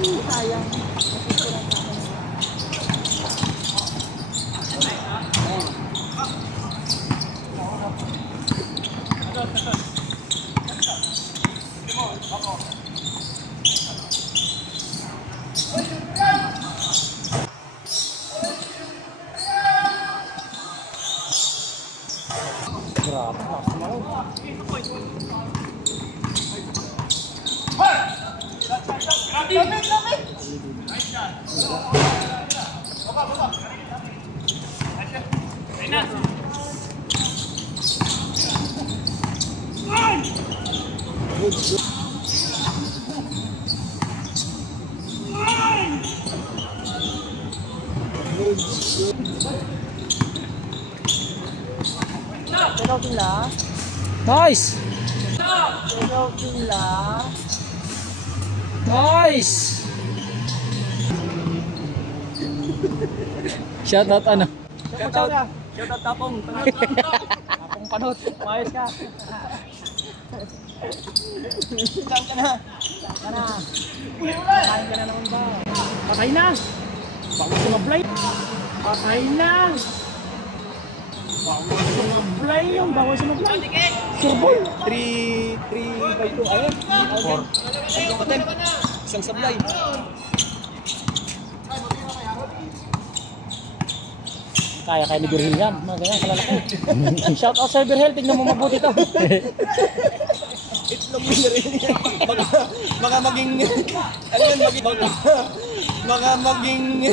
Ay, sayang. Nasisuran sa akin. Grabe, nakasamaw. Pero sila. Nice! Pero sila. Nice! Shoutout ano? Shoutout Tapong. Tapong Panot. Mayos ka. Saan ka na? Kain ka na naman ba? Patay na! Bago sumablay! Patay na! Bago sumablay yung bago sumablay! Surbol! 3-5-2. Ayun. 4. Isang sablay. Kaya ni Birhil yan. Mga ganyan, kalalaki. Shout out sa Birhil, tignan mo mabuti to. Itlog mo na rin yan. Mga maging... Ano yun? Mga maging...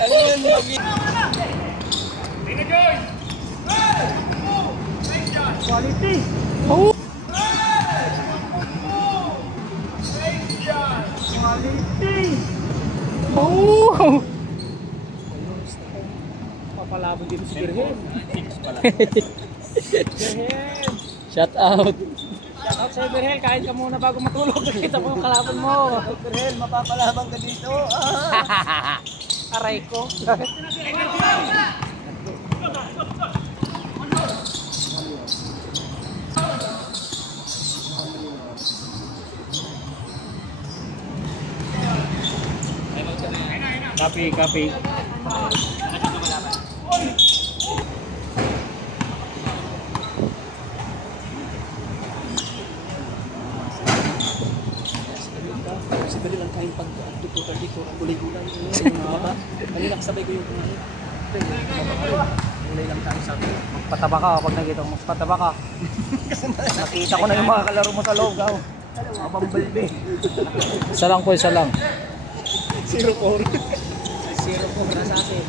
Ano yun? Maging... Quality! Oh! Quality! Oh! Papalabog dito si Birhil. Shout out! Shout out sa Birhil, kain ka muna bago matulog. Nakita mo yung kalaban mo. Birhil, mapapalabang ka dito. Aray ko. Copy. Si Birhil ang kain pag tutukan dito. Gulay-gulay. Kanina kasabay ko yung kumain. Gulay lang tayo sabi. Magpataba ka pag nakita mo. Magpataba ka. Nakita ko na yung mga kalaro mo sa loob. Mga bambalbe. Isa lang po, isa lang. 0-4. 0-4 na sa akin.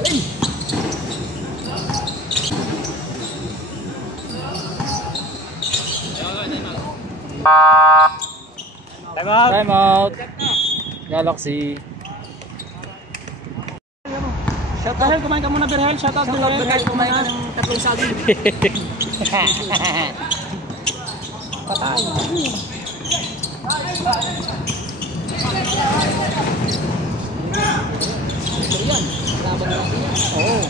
Alin! Time out. Galaxy. Shout out. Kumain ka muna, Birhil. Shout out, Birhil. Kumain ka ng tatlong saging. Patay. Ito yan. Laban natin yan. Oo.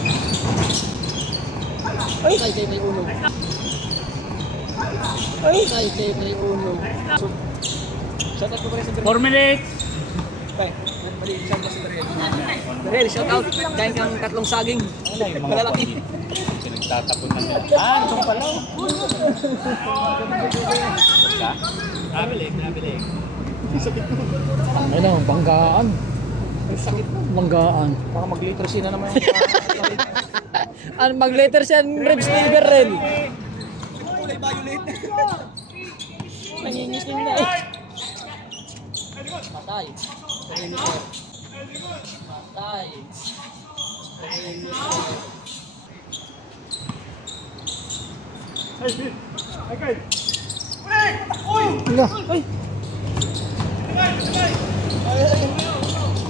Kay may uno. Kay may uno. Shout out ko pa rin sa Birhil. 4 minutes. Okay. Shout out sa Birhil. Birhil, shout out. Kain kang tatlong saging. Malalaki. Nagtatapon na nila. Ito pala. Nabilig. Ano, banggaan. Sakit mo. Banggaan. Baka mag-liter na naman. Ano, mag-letter siya ng ribs ni Birhil. Kulay violet. Nanginis niyo na eh. Patay. Patay.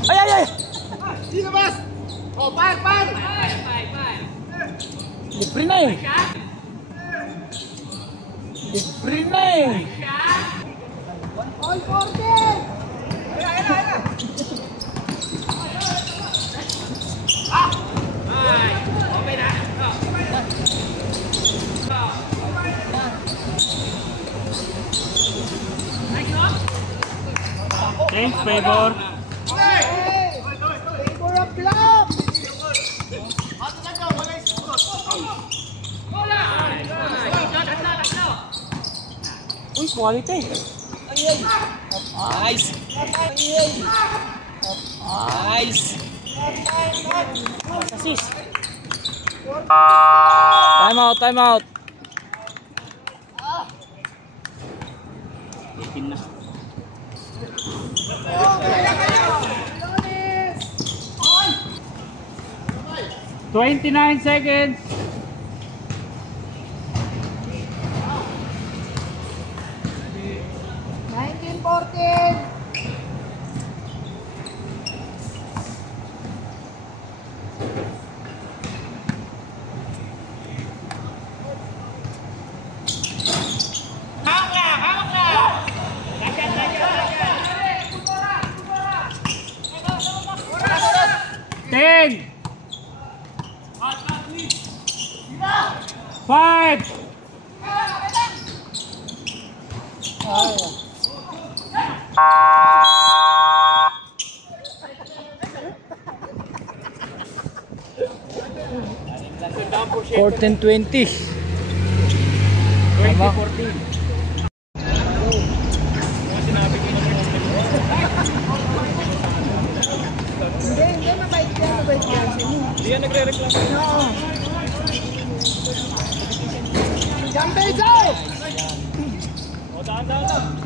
Ay! Sino mas? Oh, par! Libre na eh. All 40! Thanks, favor. Uy, quality. Nice. Nice. Assist. Time out, time out. 18 na. $29 seconds. Ten. 5. Fourth and 20. 20-14. Hindi yan nagre-reklamo. Oo. Jump go! O, daan-daan lang.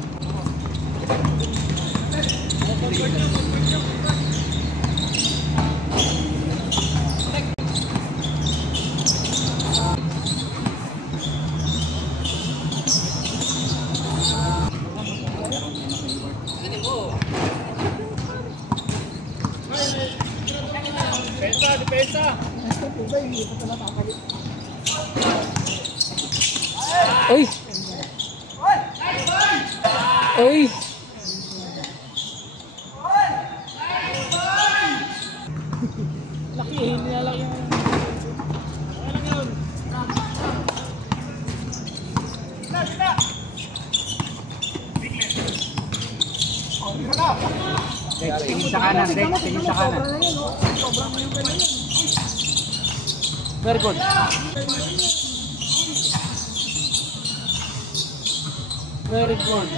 Depensa! Uy! Uy! Laki, hindi na lang yung... Tingin sa kanan, Dex. Tingin sa kanan. Very good. Very good.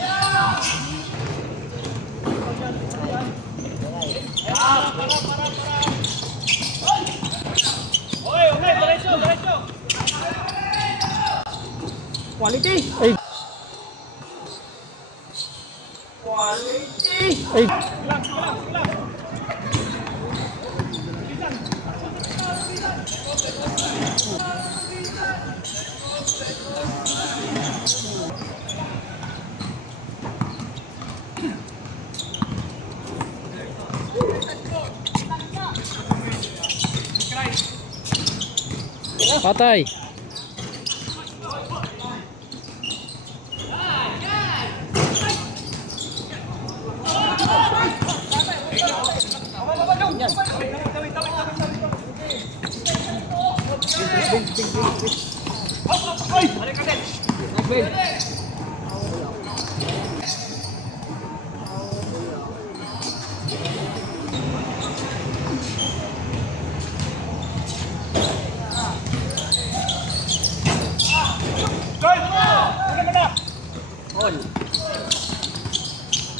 Oy, okay, diretso, diretso. Quality. Ay. Quality. Ay. Patay.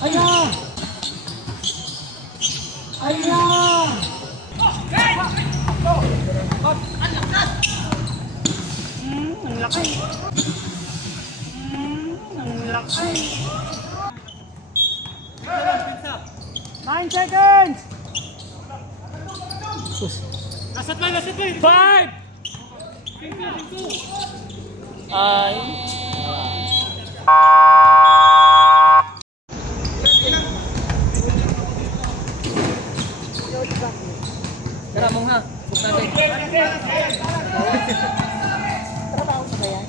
Ayan! Ayan! Ang laki. Ang laki. 9 seconds! Nasat lang, nasat lang. 5. Ay. Tara mong ha. Book natin. Trabaho sa kaya?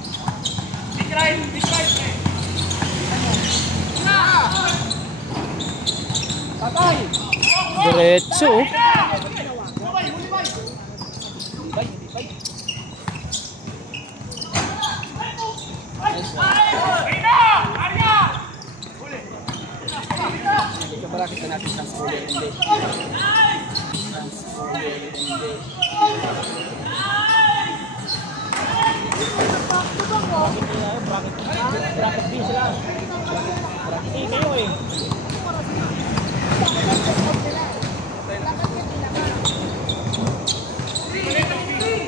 Big right, big right. Patay! Diretso. Bracket B sila. Bracket A kayo eh.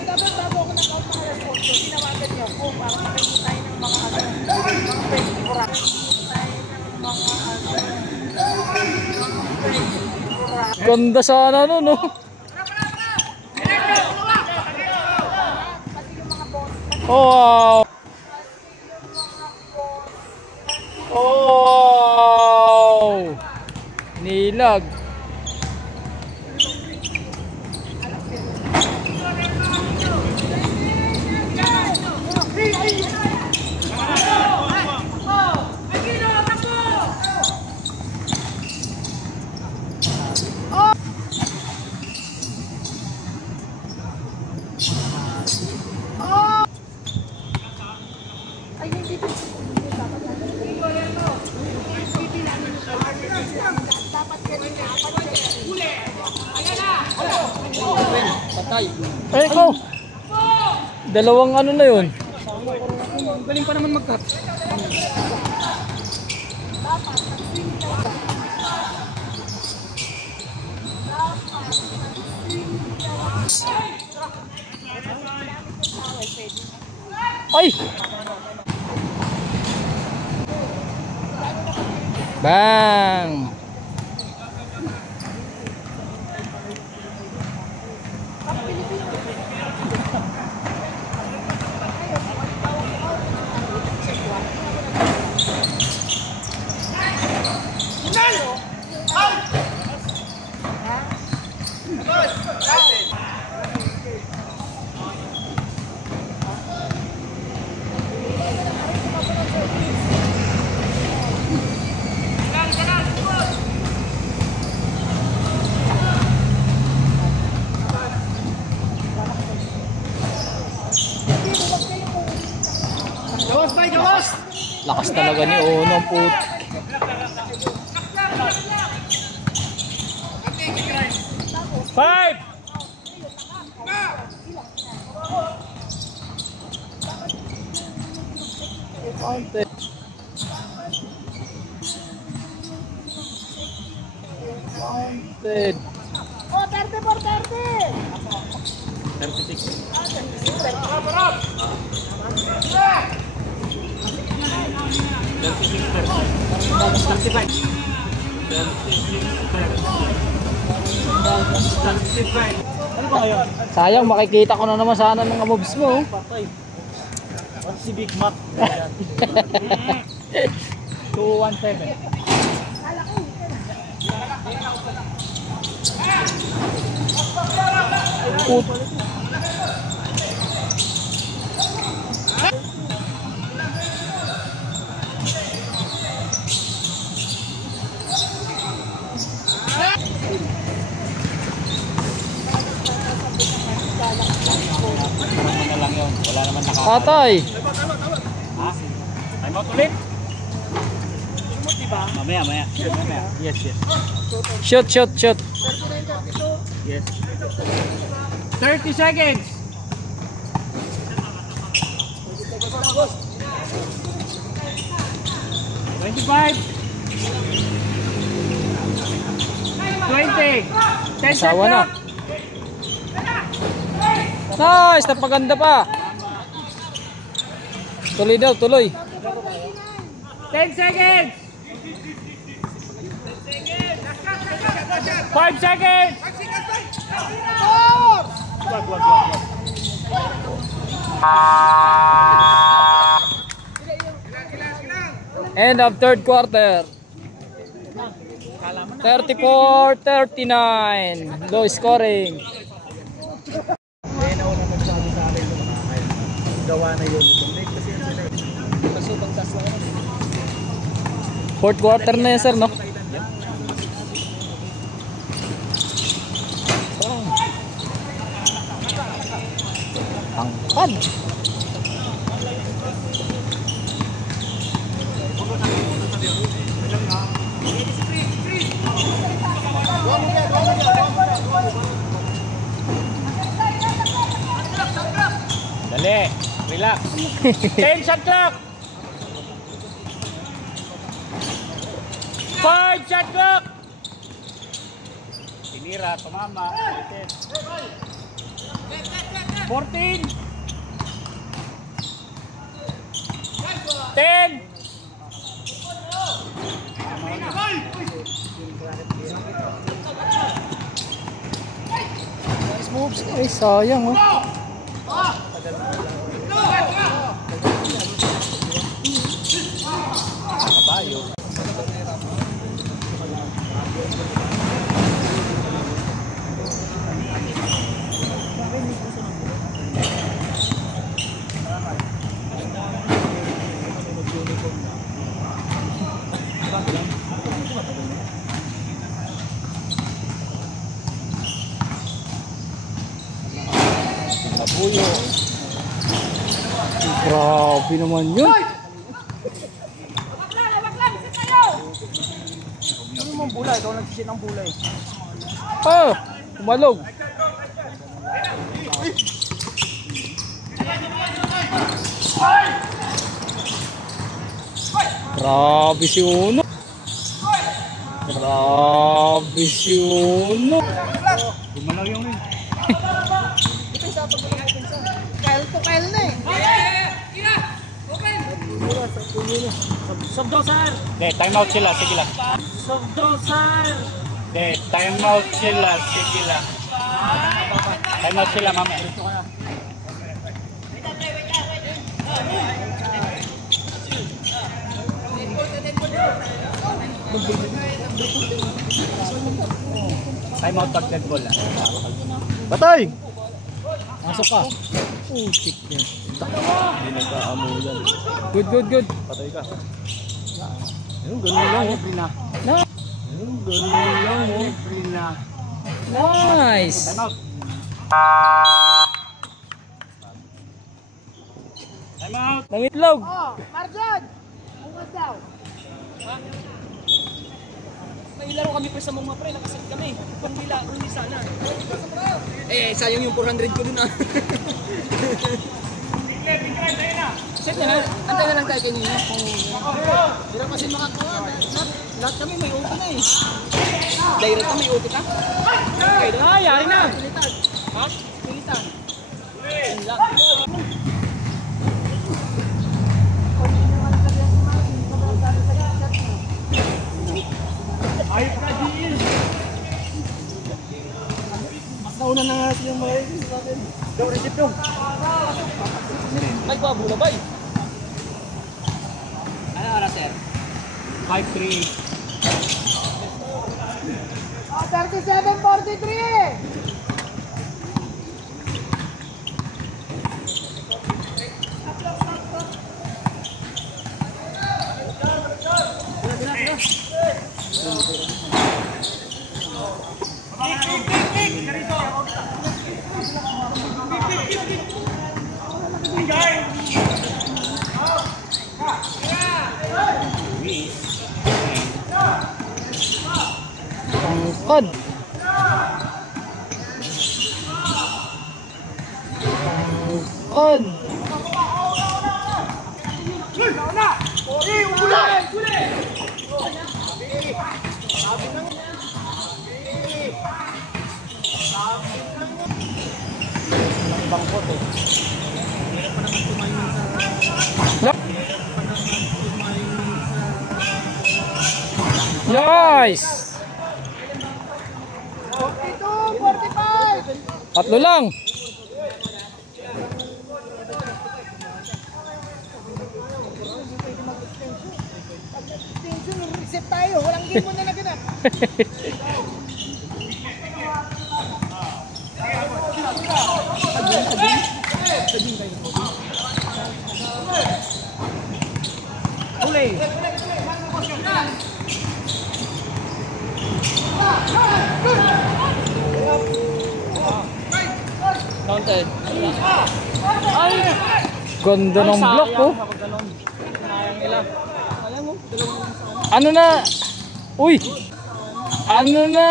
Dapat bago ako nag-out ng response ko, tinawagan niyo ako para makahingi tayo ng mga mga pwede Ganda sana no, no? Oh, wow. Oh, nilag. Ay, hindi dito. Dapat Patay. Ay, ko. Dalawang ano na yun. Galing pa naman mag-cut. Ay! Bang! Lakas talaga ni Ono ang put. Five! Counted. Counted. Oh, 30 for 30! 36. Ano ba ngayon? Sayang, makikita ko na naman sana ng moves mo. Patay. What's si Big Mac? 217. Put. Na lang yun. Wala naman Atay. Ha? Time out ulit? Mamaya. Yes. Shoot, shoot, shoot. Yes. 30 seconds! 25! 20! 10 Asawa na. seconds! Nice, napaganda pa. Tuloy daw, tuloy. 10 seconds! 5 seconds! End of third quarter. 34-39. Low scoring. Fourth quarter na yan, sir, no? Tangkad. Relax. 10 shot clock. 5 shot clock. Tinira, tumama. 14. 10. Nice moves. Ay, sayang oh. Grabe naman yun. Ano mong bulay? Ikaw nag-shit ng bulay. Ah, tumalog. Grabe si Uno. Grabe si Uno. Gumalaw yung rin. Kyle to Kyle na eh. Subdosar. De, time out sila. Sige lang. Subdosar. De, time out sila. Sige lang. Time out sila, mama. Time out pag dead ball. Batay! Masok ka. Oh, chick yan. Hindi nagkaamulan. Good, good, good. Patay ka. Ayun, ganun lang oh. Ayun, ganun lang oh. Nice! Time out. Time out. Nangitlog! Oh, Marjon! Bungas daw. May laro kami pa sa mga pre, nakasat kami. Kung hindi sana. Eh, sayang yung 400 ko dun ah. Set na, antay na lang tayo kanina. Pero kasi makakuha, lahat kami may OT na eh. Direct ka may OT ka? Ah, yari na. Ha? Pilitan. Ayos na, Gil. Mas nauna na nga silang mga sa akin. Daw, receipt yung. Ay, babula ba eh? Ano oras, sir? 5-3. 37-43! Tangkad! Tangkad! Bangkot eh. Nice! 42, 45! Tatlo lang! Extension, reset tayo. Walang game mo na naganap. Huli. Counted. Ganda ng block oh. Ano na? Uy! Ano na?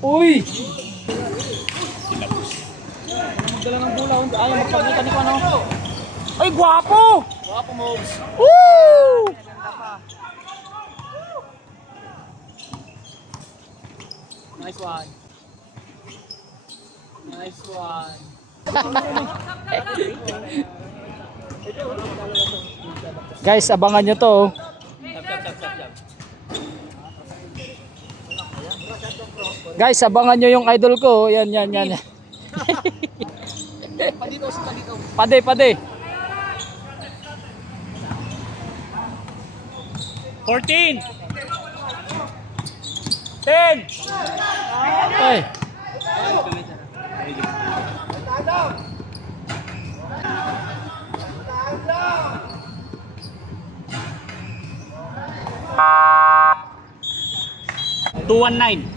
Uy! Nagdala ng bulaw. Ayaw magpagkita ni ko ano. Ay, gwapo! Wapo moves. Woo! Nice one. Nice one. Guys, abangan nyo to. Oh. Guys, abangan nyo yung idol ko. Yan. Padito, padito. Pade. 14. 10. Ay. Two 1-9.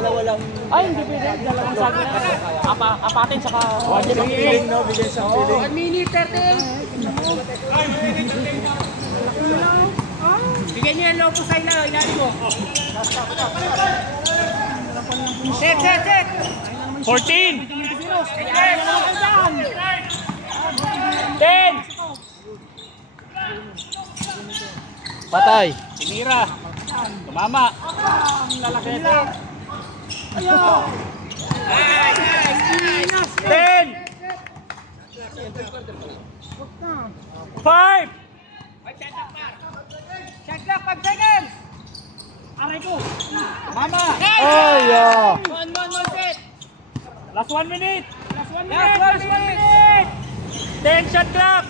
Dalawa lang. Ay, hindi pwede. Dalawang sabi na. Apatin saka... Feeling, no? Bigyan siyang feeling. 1 minute 30. Bigyan niyo yung lopo sa ilaw. Ilalim mo. Set. 14. 10. Patay. Tinira. Tumama. lalaki. 10. 5. Shot clock, 5 seconds. Aray ko. Mama. Ay, One set. Last 1 minute. Last 1 minute. 10 shot clock.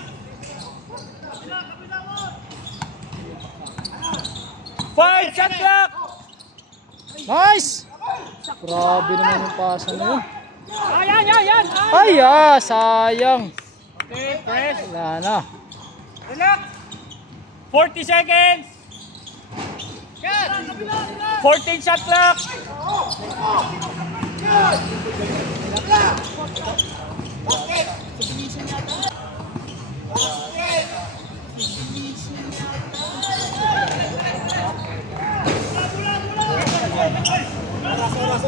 5 shot clock. Nice! Grabe naman yung pasa na yun. Yan. Ay, sayang. Okay, press. Wala na. Relax. 40 seconds. 14 shot clock.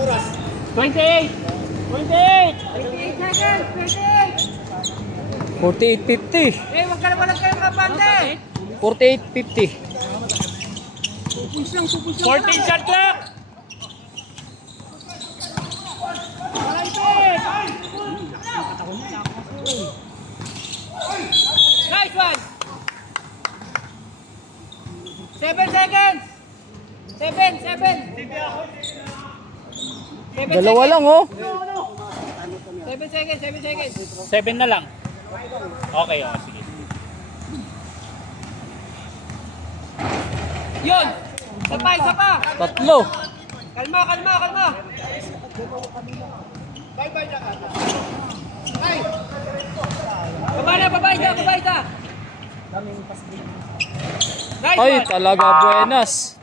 Oras. 28. 28 seconds. 48.50. Wag ka na walang kayo mga bante. 48.50. 14 shot clock. Nice one. 7 seconds. 7. Dalawa lang, oh. 7 seconds. 7 na lang. Okay, sige. Yun. Isa pa. Tatlo. Kalma. Baba isa. Nice Ay, one. talaga buenas.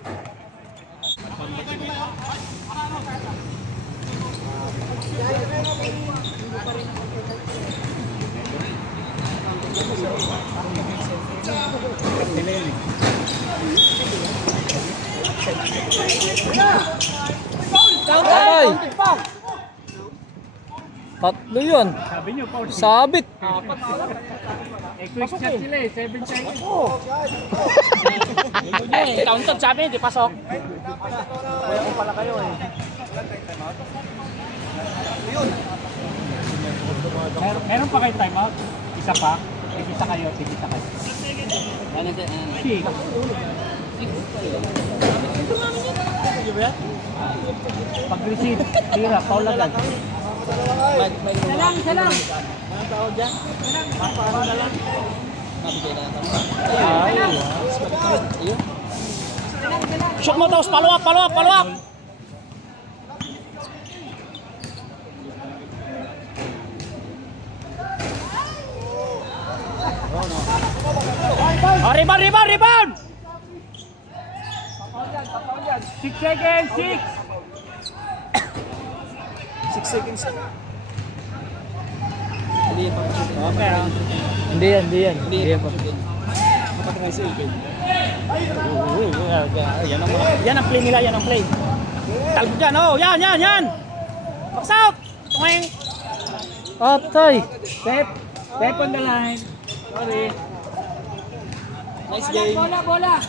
Patay. Tatlo yun. Sabi niyo, Paul. Sabit. Quick shot sila 7 seconds. Counted sabi, di pasok. Meron pa kayo timeout? Isa pa? Tigisa kayo. Six. Pag-receive, tira, foul agad. Isa lang. Shoot mo daw, follow up. Rebound! 6 seconds, 6. 6 seconds. Hindi yan pa. Okay, Hindi yan, hindi yan. Hindi yan pa. Kapag nga si Ilvin. Yan ang play nila, yan ang play. Talbo dyan, oh, yan. Box out. Twing. Atay! Step on the line. Sorry. Nice game. Bola.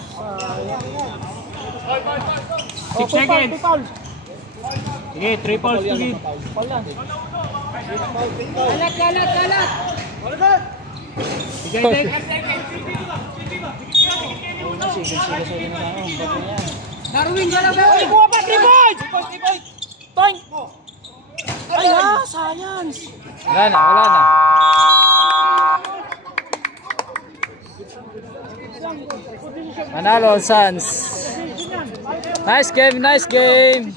6 seconds. Sige, 3 fouls to lead. Kalat. Sige, take. Darwin, gala ba? Kuha pa, 3 points! Toing! Ay, sayang. Wala na. Manalo, Suns. Nice game. Nice game.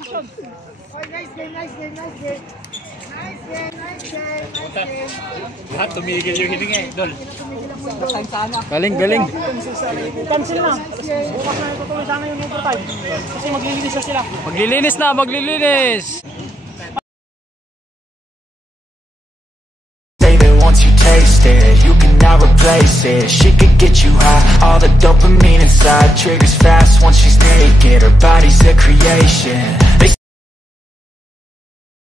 Lahat tumigil yung hininga eh, Dol. Galing. Cancel na. Bukas na itutuloy sana yung overtime. Kasi maglilinis na sila. Maglilinis. Say that once you taste it, you cannot replace it. She could get you high, all the dopamine inside triggers fast once she's naked. Her body's a creation.